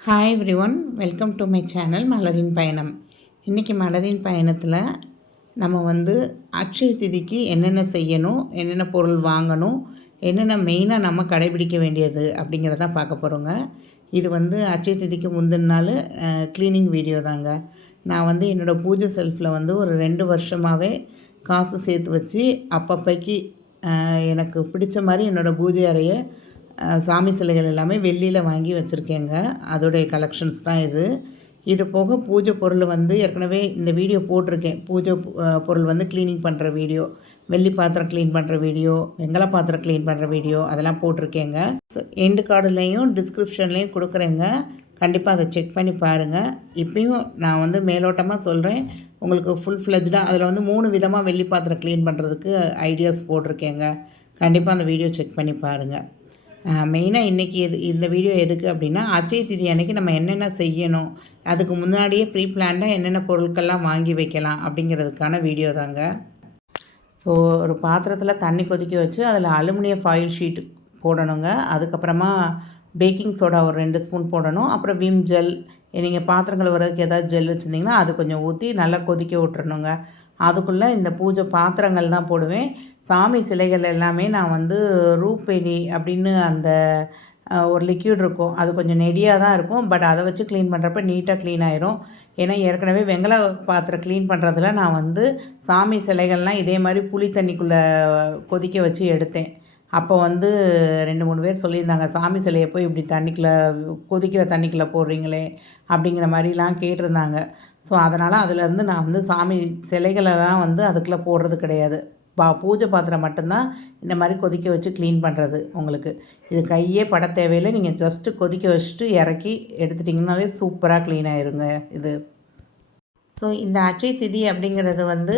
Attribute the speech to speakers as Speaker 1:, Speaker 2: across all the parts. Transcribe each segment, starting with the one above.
Speaker 1: Hi everyone welcome to my channel மலரின் பயணம் இன்றைக்கி மலரின் பயணத்தில் நம்ம வந்து அக்ஷய திதிக்கு என்னென்ன செய்யணும் என்னென்ன பொருள் வாங்கணும் என்னென்ன மெயினாக நம்ம கடைபிடிக்க வேண்டியது அப்படிங்கிறத பார்க்க போகிறோங்க இது வந்து அக்ஷய திதிக்கு முந்தின நாள் க்ளீனிங் வீடியோ தாங்க. நான் வந்து என்னோடய பூஜை செல்ஃபில் வந்து ஒரு ரெண்டு வருஷமாகவே காசு சேர்த்து வச்சு அப்பப்பைக்கு எனக்கு பிடிச்ச மாதிரி என்னோடய பூஜை அறையை சாமி சிலைகள் எல்லாமே வெள்ளியில் வாங்கி வச்சுருக்கேங்க. அதோடைய கலெக்ஷன்ஸ் தான் இது. இது போக பூஜை பொருள் வந்து ஏற்கனவே இந்த வீடியோ போட்டிருக்கேன். பூஜை பொருள் வந்து க்ளீனிங் பண்ணுற வீடியோ வெள்ளி பாத்திரம் க்ளீன் பண்ணுற வீடியோ வெங்கல பாத்திரம் க்ளீன் பண்ணுற வீடியோ அதெல்லாம் போட்டிருக்கேங்க. எண்டு கார்டுலேயும் டிஸ்கிரிப்ஷன்லேயும் கொடுக்குறேங்க. கண்டிப்பாக அதை செக் பண்ணி பாருங்கள் இப்பயும் நான் வந்து மேலோட்டமாக சொல்கிறேன் உங்களுக்கு ஃபுல் ஃப்ளெஜ்டாக அதில் வந்து மூணு விதமாக வெள்ளி பாத்திரம் க்ளீன் பண்ணுறதுக்கு ஐடியாஸ் போட்டிருக்கேங்க. கண்டிப்பாக அந்த வீடியோ செக் பண்ணி பாருங்கள் மெயினாக இன்றைக்கி எது இந்த வீடியோ எதுக்கு அப்படின்னா அச்சய திதி அன்னைக்கு நம்ம என்னென்ன செய்யணும் அதுக்கு முன்னாடியே ப்ரீ பிளான்டாக என்னென்ன பொருட்கள்லாம் வாங்கி வைக்கலாம் அப்படிங்கிறதுக்கான வீடியோ தாங்க. ஸோ ஒரு பாத்திரத்தில் தண்ணி கொதிக்க வச்சு அதில் அலுமினிய ஃபாயில் ஷீட் போடணுங்க. அதுக்கப்புறமா பேக்கிங் சோடா ஒரு ரெண்டு ஸ்பூன் போடணும். அப்புறம் விம் ஜெல் நீங்கள் பாத்திரங்கள் வரதுக்கு ஏதாவது ஜெல் வச்சுருந்தீங்கன்னா அது கொஞ்சம் ஊற்றி நல்லா கொதிக்க விட்டுறணுங்க. அதுக்குள்ளே இந்த பூஜை பாத்திரங்கள் தான் போடுவேன். சாமி சிலைகள் எல்லாமே நான் வந்து ரூபேணி அப்படின்னு அந்த ஒரு லிக்யூட் இருக்கும். அது கொஞ்சம் நெடியாக தான் இருக்கும். பட் அதை வச்சு க்ளீன் பண்ணுறப்ப நீட்டாக க்ளீன் ஆயிரும். ஏன்னா ஏற்கனவே வெங்கல பாத்திரம் க்ளீன் பண்ணுறதுல நான் வந்து சாமி சிலைகள்லாம் இதே மாதிரி புளி தண்ணிக்குள்ளே கொதிக்க வச்சு எடுத்தேன். அப்போ வந்து ரெண்டு மூணு பேர் சொல்லியிருந்தாங்க சாமி சிலையை போய் இப்படி தண்ணிக்குள்ளே கொதிக்கிற தண்ணிக்குள்ளே போடுறீங்களே அப்படிங்கிற மாதிரிலாம் கேட்டிருந்தாங்க. ஸோ அதனால் அதிலேருந்து நான் வந்து சாமி சிலைகளெல்லாம் வந்து அதுக்குள்ளே போடுறது கிடையாது. பா பூஜை பாத்திரம் மட்டும்தான் இந்த மாதிரி கொதிக்க வச்சு க்ளீன் பண்ணுறது உங்களுக்கு. இது கையே பட தேவையில்லை. நீங்கள் ஜஸ்ட்டு கொதிக்க வச்சுட்டு இறக்கி எடுத்துட்டிங்கனாலே சூப்பராக க்ளீன் ஆயிருங்க இது. ஸோ இந்த அச்சய திதி அப்படிங்கிறது வந்து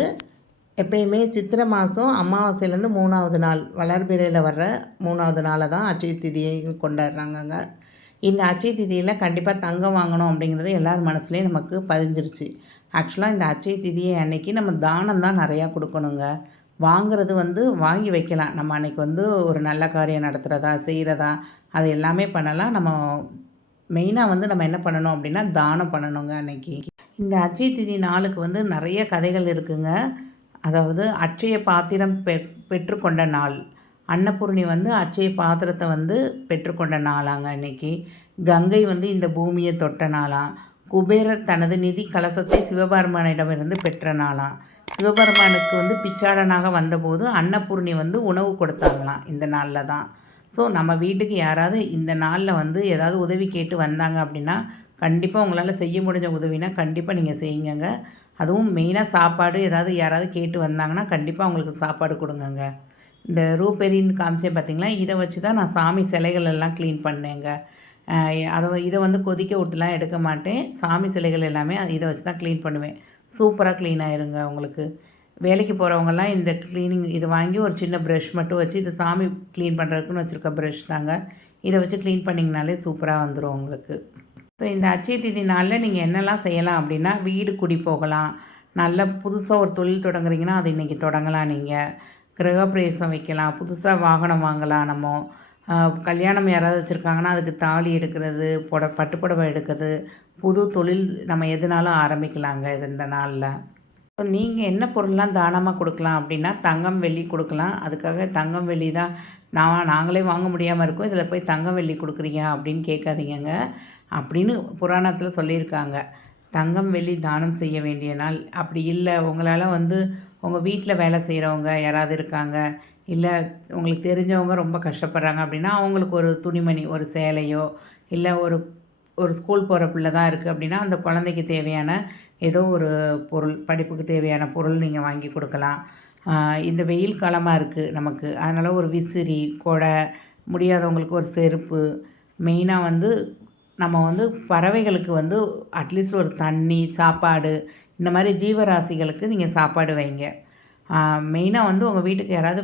Speaker 1: எப்பயுமே சித்திரை மாதம் அமாவாசையிலேருந்து மூணாவது நாள் வளர்பிறையில் வர்ற மூணாவது நாளை தான் அச்சய திதியை கொண்டாடுறாங்கங்க. இந்த அச்சய திதியில் கண்டிப்பாக தங்கம் வாங்கணும் அப்படிங்கிறது எல்லார் மனசுலேயும் நமக்கு பதிஞ்சிருச்சு. ஆக்சுவலாக இந்த அச்சய திதியை அன்னைக்கு நம்ம தானம் தான் நிறையா கொடுக்கணுங்க. வாங்குறது வந்து வாங்கி வைக்கலாம். நம்ம அன்னைக்கு வந்து ஒரு நல்ல காரியம் நடத்துகிறதா செய்கிறதா அது எல்லாமே பண்ணலாம். நம்ம மெயினாக வந்து நம்ம என்ன பண்ணணும் அப்படின்னா தானம் பண்ணணுங்க அன்னைக்கு. இந்த அச்சய திதி நாளுக்கு வந்து நிறைய கதைகள் இருக்குங்க. அதாவது அட்சய பாத்திரம் பெ பெற்றுக்கொண்ட நாள். அன்னபூர்ணி வந்து அச்சய பாத்திரத்தை வந்து பெற்றுக்கொண்ட நாளாங்க அன்னைக்கு கங்கை வந்து இந்த பூமியை தொட்ட நாளாம் குபேரர் தனது நிதி கலசத்தை சிவபெருமானிடமிருந்து பெற்ற நாளாம் சிவபெருமானுக்கு வந்து பிச்சாடனாக வந்தபோது அன்னபூர்ணி வந்து உணவு கொடுத்தாங்களாம் இந்த நாளில் தான். ஸோ நம்ம வீட்டுக்கு யாராவது இந்த நாளில் வந்து ஏதாவது உதவி கேட்டு வந்தாங்க அப்படின்னா கண்டிப்பாக உங்களால் செய்ய முடிஞ்ச உதவினா கண்டிப்பாக நீங்கள் செய்யுங்க அதுவும் மெயினாக சாப்பாடு ஏதாவது யாராவது கேட்டு வந்தாங்கன்னா கண்டிப்பாக அவங்களுக்கு சாப்பாடு கொடுங்கங்க. இந்த ரூபெரின்னு காமிச்சேன் பார்த்தீங்களா இதை வச்சு தான் நான் சாமி சிலைகள் எல்லாம் க்ளீன் பண்ணேங்க. அதை இதை வந்து கொதிக்க விட்டுலாம் எடுக்க மாட்டேன். சாமி சிலைகள் எல்லாமே இதை வச்சு தான் க்ளீன் பண்ணுவேன். சூப்பராக க்ளீன் ஆயிருங்க உங்களுக்கு வேலைக்கு போகிறவங்கலாம் இந்த க்ளீனிங் இது வாங்கி ஒரு சின்ன ப்ரஷ் மட்டும் வச்சு இது சாமி க்ளீன் பண்ணுறதுக்குன்னு வச்சுருக்க ப்ரஷ் தாங்க. இதை வச்சு க்ளீன் பண்ணிங்கனாலே சூப்பராக வந்துடும் உங்களுக்கு. ஸோ இந்த அச்சய திதி நாளில் நீங்கள் என்னெல்லாம் செய்யலாம் அப்படின்னா வீடு குடி போகலாம். நல்ல புதுசாக ஒரு தொழில் தொடங்குறீங்கன்னா அது இன்றைக்கி தொடங்கலாம் நீங்கள் கிரகப்பிரவேசம் வைக்கலாம். புதுசாக வாகனம் வாங்கலாம் நம்ம. கல்யாணம் யாராவது வச்சுருக்காங்கன்னா அதுக்கு தாலி எடுக்கிறது புட பட்டுப்புடவை எடுக்கிறது புது தொழில் நம்ம எதுனாலும் ஆரம்பிக்கலாங்க இது இந்த நாளில். இப்போ நீங்கள் என்ன பொருள்லாம் தானமாக கொடுக்கலாம் அப்படின்னா தங்கம் வெள்ளி கொடுக்கலாம். அதுக்காக தங்கம் வெள்ளி தான் நான் நாங்களே வாங்க முடியாமல் இருக்கோம். இதில் போய் தங்கம் வெள்ளி கொடுக்குறீங்க அப்படின்னு கேட்காதீங்கங்க. அப்படின்னு புராணத்தில் சொல்லியிருக்காங்க. தங்கம் வெள்ளி தானம் செய்ய வேண்டிய நாள். அப்படி இல்லை உங்களால் வந்து உங்கள் வீட்டில் வேலை செய்கிறவங்க யாராவது இருக்காங்க இல்லை உங்களுக்கு தெரிஞ்சவங்க ரொம்ப கஷ்டப்படுறாங்க அப்படின்னா அவங்களுக்கு ஒரு துணிமணி ஒரு சேலையோ இல்லை ஒரு ஒரு ஸ்கூல் போகிற பிள்ளை தான் இருக்குது அப்படின்னா அந்த குழந்தைக்கு தேவையான ஏதோ ஒரு பொருள் படிப்புக்கு தேவையான பொருள் நீங்கள் வாங்கி கொடுக்கலாம். இந்த வெயில் காலமாக இருக்குது நமக்கு. அதனால் ஒரு விசிறி கொடை முடியாதவங்களுக்கு ஒரு செருப்பு. மெயினாக வந்து நம்ம வந்து பறவைகளுக்கு வந்து அட்லீஸ்ட் ஒரு தண்ணி சாப்பாடு இந்த மாதிரி ஜீவராசிகளுக்கு நீங்கள் சாப்பாடு வைங்க. மெயினாக வந்து உங்கள் வீட்டுக்கு யாராவது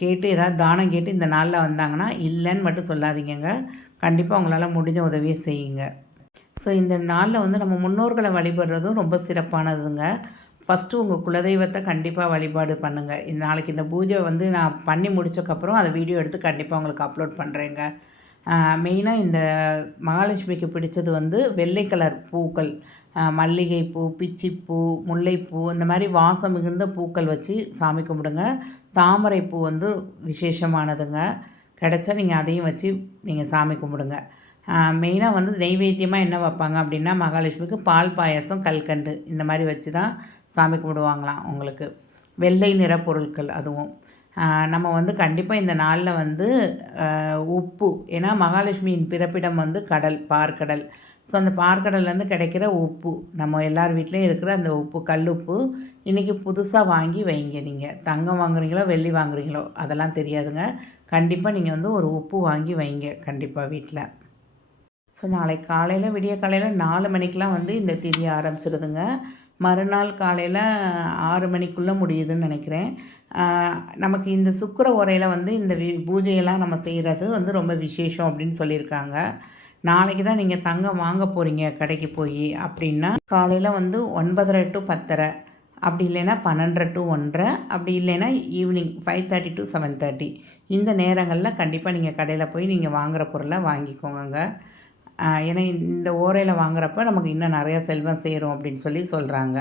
Speaker 1: கேட்டு ஏதாவது தானம் கேட்டு இந்த நாளில் வந்தாங்கன்னா இல்லைன்னு மட்டும் சொல்லாதீங்கங்க. கண்டிப்பாக உங்களால் முடிஞ்ச உதவியை செய்யுங்க. ஸோ இந்த நாளில் வந்து நம்ம முன்னோர்களை வழிபடுறதும் ரொம்ப சிறப்பானதுங்க. ஃபஸ்ட்டு உங்கள் குலதெய்வத்தை கண்டிப்பாக வழிபாடு பண்ணுங்கள் இந்த நாளைக்கு இந்த பூஜை வந்து நான் பண்ணி முடிச்சக்கப்புறம் அதை வீடியோ எடுத்து கண்டிப்பாக உங்களுக்கு அப்லோட் பண்ணுறேங்க மெயினாக இந்த மகாலட்சுமிக்கு பிடிச்சது வந்து வெள்ளை கலர் பூக்கள். மல்லிகைப்பூ பிச்சிப்பூ முல்லைப்பூ இந்த மாதிரி வாசம் மிகுந்த பூக்கள் வச்சு சாமி கும்பிடுங்க. தாமரைப்பூ வந்து விசேஷமானதுங்க. கிடச்சா நீங்கள் அதையும் வச்சு நீங்கள் சாமி கும்பிடுங்க. மெயினாக வந்து நெய்வேத்தியமாக என்ன வைப்பாங்க அப்படின்னா மகாலட்சுமிக்கு பால் பாயாசம் கல்கண்டு இந்த மாதிரி வச்சு தான் சாமி கும்பிடுவாங்களாம் உங்களுக்கு. வெள்ளை நிற பொருட்கள் அதுவும். நம்ம வந்து கண்டிப்பாக இந்த நாளில் வந்து உப்பு ஏன்னா மகாலட்சுமியின் பிறப்பிடம் வந்து கடல் பார்க்கடல். ஸோ அந்த பார்க்கடல்லேருந்து கிடைக்கிற உப்பு நம்ம எல்லார் வீட்லேயும் இருக்கிற அந்த உப்பு கல் உப்பு இன்றைக்கி புதுசாக வாங்கி வைங்க நீங்கள் தங்கம் வாங்குறீங்களோ வெள்ளி வாங்குறீங்களோ அதெல்லாம் தெரியாதுங்க. கண்டிப்பாக நீங்கள் வந்து ஒரு உப்பு வாங்கி வைங்க கண்டிப்பாக வீட்டில் ஸோ நாளைக்கு காலையில் விடிய காலையில் நாலு மணிக்கெலாம் வந்து இந்த திதி ஆரம்பிச்சிருதுங்க. மறுநாள் காலையில் ஆறு மணிக்குள்ளே முடியுதுன்னு நினைக்கிறேன். நமக்கு இந்த சுக்கிர உரையில் வந்து இந்த வி பூஜையெல்லாம் நம்ம செய்கிறது வந்து ரொம்ப விசேஷம் அப்படின்னு சொல்லியிருக்காங்க. நாளைக்கு தான் நீங்கள் தங்கம் வாங்க போகிறீங்க கடைக்கு போய் அப்படின்னா காலையில் வந்து ஒன்பதரை டு பத்தரை. அப்படி இல்லைன்னா பன்னெண்டரை டு ஒன்றரை. அப்படி இல்லைன்னா evening five thirty to seven thirty. இந்த நேரங்களில் கண்டிப்பாக நீங்கள் கடையில் போய் நீங்கள் வாங்குகிற பொருளை வாங்கிக்கோங்க ஏன்னா இந்த ஓரையில் வாங்குறப்ப நமக்கு இன்னும் நிறையா செல்வம் சேரும் அப்படின்னு சொல்லி சொல்கிறாங்க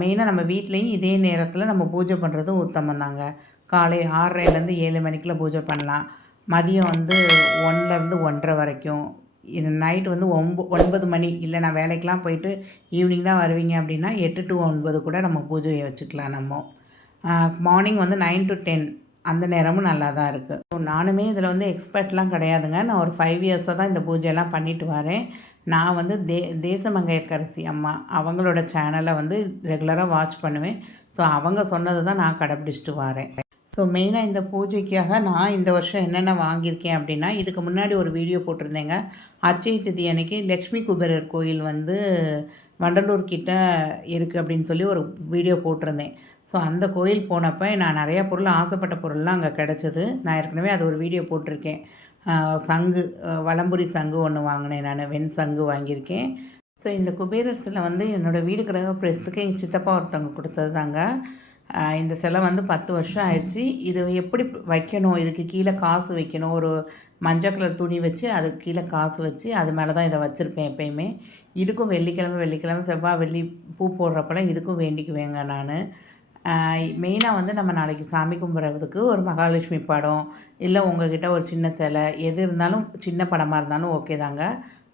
Speaker 1: மெயினாக நம்ம வீட்லேயும் இதே நேரத்தில் நம்ம பூஜை பண்ணுறது உத்தமம் தாங்க. காலை ஆறரைலேருந்து ஏழு மணிக்குள்ள பூஜை பண்ணலாம். மதியம் வந்து ஒன்றுலேருந்து ஒன்றரை வரைக்கும். இது நைட் வந்து ஒம்ப ஒன்பது மணி. இல்லை நான் வேலைக்கெலாம் போயிட்டு ஈவினிங் தான் வருவீங்க அப்படின்னா எட்டு டு ஒன்பது கூட நம்ம பூஜையை வச்சுக்கலாம் நம்ம. மார்னிங் வந்து நைன் டு டென். அந்த நேரமும் நல்லா தான் இருக்குது ஸோ நானுமே இதில் வந்து எக்ஸ்பர்ட்லாம் கிடையாதுங்க. நான் ஒரு ஃபைவ் இயர்ஸாக தான் இந்த பூஜையெல்லாம் பண்ணிட்டு வரேன். நான் வந்து தே தேசமங்கையர்கரசி அம்மா. அவங்களோட சேனலை வந்து ரெகுலராக வாட்ச் பண்ணுவேன். ஸோ அவங்க சொன்னது தான் நான் கடைப்பிடிச்சிட்டு வரேன். ஸோ மெயினாக இந்த பூஜைக்காக நான் இந்த வருஷம் என்னென்ன வாங்கியிருக்கேன் அப்படின்னா இதுக்கு முன்னாடி ஒரு வீடியோ போட்டிருந்தேங்க. அச்சய திதி அன்னைக்கு லக்ஷ்மி குபேரர் கோயில் வந்து வண்டலூர் கிட்ட இருக்குது அப்படின்னு சொல்லி ஒரு வீடியோ போட்டிருந்தேன். ஸோ அந்த கோயில் போனப்போ நான் நிறையா பொருள் ஆசைப்பட்ட பொருள்லாம் அங்கே கிடச்சிது. நான் ஏற்கனவே அது ஒரு வீடியோ போட்டிருக்கேன். சங்கு வளம்புரி வலம்புரி சங்கு ஒன்று வாங்கினேன் நான். வெண் சங்கு வாங்கியிருக்கேன். ஸோ இந்த குபேரர் சிலை வந்து என்னோடய வீடு கிரக பிரசத்துக்கு எங்கள் சித்தப்பா ஒருத்தவங்க கொடுத்தது தாங்க. இந்த சிலை வந்து பத்து வருஷம் ஆயிடுச்சு. இது எப்படி வைக்கணும்? இதுக்கு கீழே காசு வைக்கணும்? ஒரு மஞ்சள் கலர் துணி வச்சு அதுக்கு கீழே காசு வச்சு அது மேலே தான் இதை வச்சுருப்பேன் எப்பயுமே. இதுக்கும் வெள்ளிக்கிழமை வெள்ளிக்கிழமை செவ்வாய் வெள்ளி பூ போடுறப்பெல்லாம் இதுக்கும் வேண்டிக்குவேங்க நான். மெயினாக வந்து நம்ம நாளைக்கு சாமி கும்பிட்றதுக்கு ஒரு மகாலட்சுமி படம் இல்லை உங்ககிட்ட ஒரு சின்ன சிலை எது இருந்தாலும் சின்ன படமாக இருந்தாலும் ஓகே தாங்க.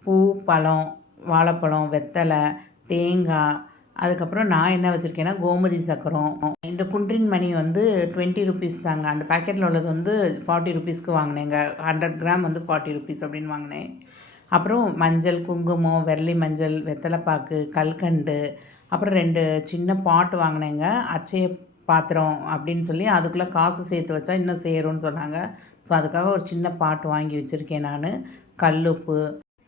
Speaker 1: பூ பழம் வாழைப்பழம் வெத்தலை தேங்காய் அதுக்கப்புறம் நான் என்ன வச்சுருக்கேன்னா கோமதி சக்கரம். இந்த குன்றின் மணி வந்து டுவெண்ட்டி ருபீஸ் தாங்க. அந்த பேக்கெட்டில் உள்ளது வந்து ஃபார்ட்டி ருபீஸ்க்கு வாங்கினேங்க. ஹண்ட்ரட் கிராம் வந்து ஃபார்ட்டி ருபீஸ் அப்படின்னு வாங்கினேன். அப்புறம் மஞ்சள் குங்குமம் வெள்ளி மஞ்சள் வெத்தலைப்பாக்கு கல்கண்டு அப்புறம் ரெண்டு சின்ன பாட் வாங்கினேங்க. அச்சய பாத்திரம் அப்படின்னு சொல்லி அதுக்குள்ளே காசு சேர்த்து வச்சா இன்னும் சேரும்னு சொன்னாங்க. ஸோ அதுக்காக ஒரு சின்ன பாட்டு வாங்கி வச்சுருக்கேன் நான். கல்லுப்பு.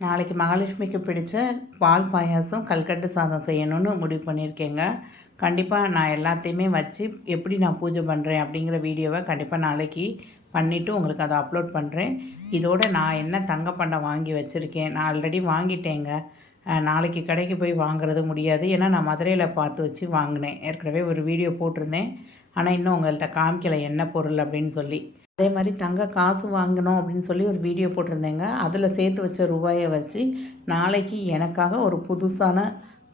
Speaker 1: நாளைக்கு மகாலட்சுமிக்கு பிடிச்ச பால் பாயாசம் கல்கட்டு சாதம் செய்யணும்னு முடிவு பண்ணியிருக்கேங்க. கண்டிப்பாக நான் எல்லாத்தையுமே வச்சு எப்படி நான் பூஜை பண்ணுறேன் அப்படிங்கிற வீடியோவை கண்டிப்பாக நாளைக்கு பண்ணிவிட்டு உங்களுக்கு அதை அப்லோட் பண்ணுறேன் இதோட நான் என்ன தங்கப்பண்டம் வாங்கி வச்சுருக்கேன் நான் ஆல்ரெடி வாங்கிட்டேங்க. நாளைக்கு கடைக்கு போய் வாங்குறது முடியாது. ஏன்னா நான் மதுரையில் பார்த்து வச்சு வாங்கினேன். ஏற்கனவே ஒரு வீடியோ போட்டிருந்தேன். ஆனால் இன்னும் உங்கள்கிட்ட காமிக்கலை என்ன பொருள் அப்படின்னு சொல்லி. அதே மாதிரி தங்க காசு வாங்கணும் அப்படின்னு சொல்லி ஒரு வீடியோ போட்டிருந்தேங்க. அதில் சேர்த்து வச்ச ரூபாயை வச்சு நாளைக்கு எனக்காக ஒரு புதுசான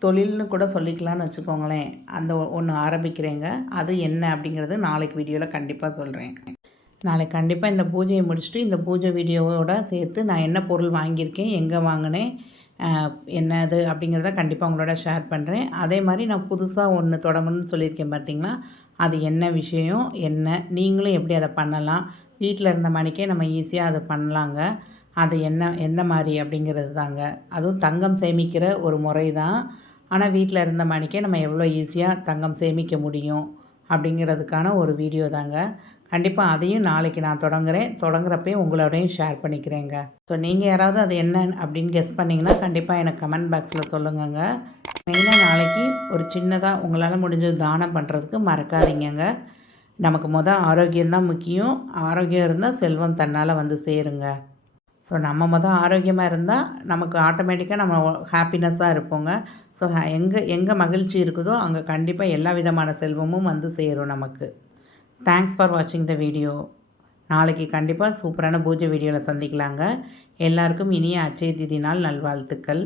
Speaker 1: தொழில்னு கூட சொல்லிக்கலாம்னு வச்சுக்கோங்களேன். அந்த ஒன்று ஆரம்பிக்கிறேங்க. அது என்ன அப்படிங்கிறது நாளைக்கு வீடியோவில் கண்டிப்பாக சொல்கிறேன் நாளைக்கு கண்டிப்பாக இந்த பூஜையை முடிச்சுட்டு இந்த பூஜை வீடியோவோட சேர்த்து நான் என்ன பொருள் வாங்கியிருக்கேன் எங்கே வாங்கினேன் என்னது அப்படிங்கிறத கண்டிப்பாக உங்களோட ஷேர் பண்ணுறேன் அதே மாதிரி நான் புதுசாக ஒன்று தொடங்கணும்னு சொல்லியிருக்கேன் பார்த்தீங்களா அது என்ன விஷயம்? என்ன? நீங்களும் எப்படி அதை பண்ணலாம்? வீட்டில் இருந்த மணிக்கே நம்ம ஈஸியாக அதை பண்ணலாங்க. அது என்ன எந்த மாதிரி அப்படிங்கிறது தாங்க. அதுவும் தங்கம் சேமிக்கிற ஒரு முறை தான். ஆனால் வீட்டில் இருந்த மணிக்கே நம்ம எவ்வளோ ஈஸியாக தங்கம் சேமிக்க முடியும் அப்படிங்கிறதுக்கான ஒரு வீடியோ தாங்க. கண்டிப்பாக அதையும் நாளைக்கு நான் தொடங்குறேன். தொடங்குறப்பே உங்களோடையும் ஷேர் பண்ணிக்கிறேங்க. ஸோ நீங்கள் யாராவது அது என்ன அப்படின்னு கெஸ் பண்ணிங்கன்னா கண்டிப்பாக எனக்கு கமெண்ட் பாக்ஸில் சொல்லுங்கங்க. மெயினாக நாளைக்கு ஒரு சின்னதாக உங்களால் முடிஞ்சது தானம் பண்ணுறதுக்கு மறக்காதீங்கங்க. நமக்கு மொதல் ஆரோக்கியம்தான் முக்கியம். ஆரோக்கியம் இருந்தால் செல்வம் தன்னால் வந்து சேருங்க. ஸோ நம்ம மொதல் ஆரோக்கியமாக இருந்தால் நமக்கு ஆட்டோமேட்டிக்காக நம்ம ஹாப்பினஸ்ஸாக இருப்போங்க. ஸோ எங்கே எங்கே மகிழ்ச்சி இருக்குதோ அங்கே கண்டிப்பாக எல்லா விதமான செல்வமும் வந்து சேரும் நமக்கு. தேங்க்ஸ் ஃபார் வாட்சிங் த வீடியோ நாளைக்கு கண்டிப்பாக சூப்பரான பூஜை வீடியோவில் சந்திக்கலாங்க. எல்லாருக்கும் இனிய அச்சய திதி நாள் நல்வாழ்த்துக்கள்.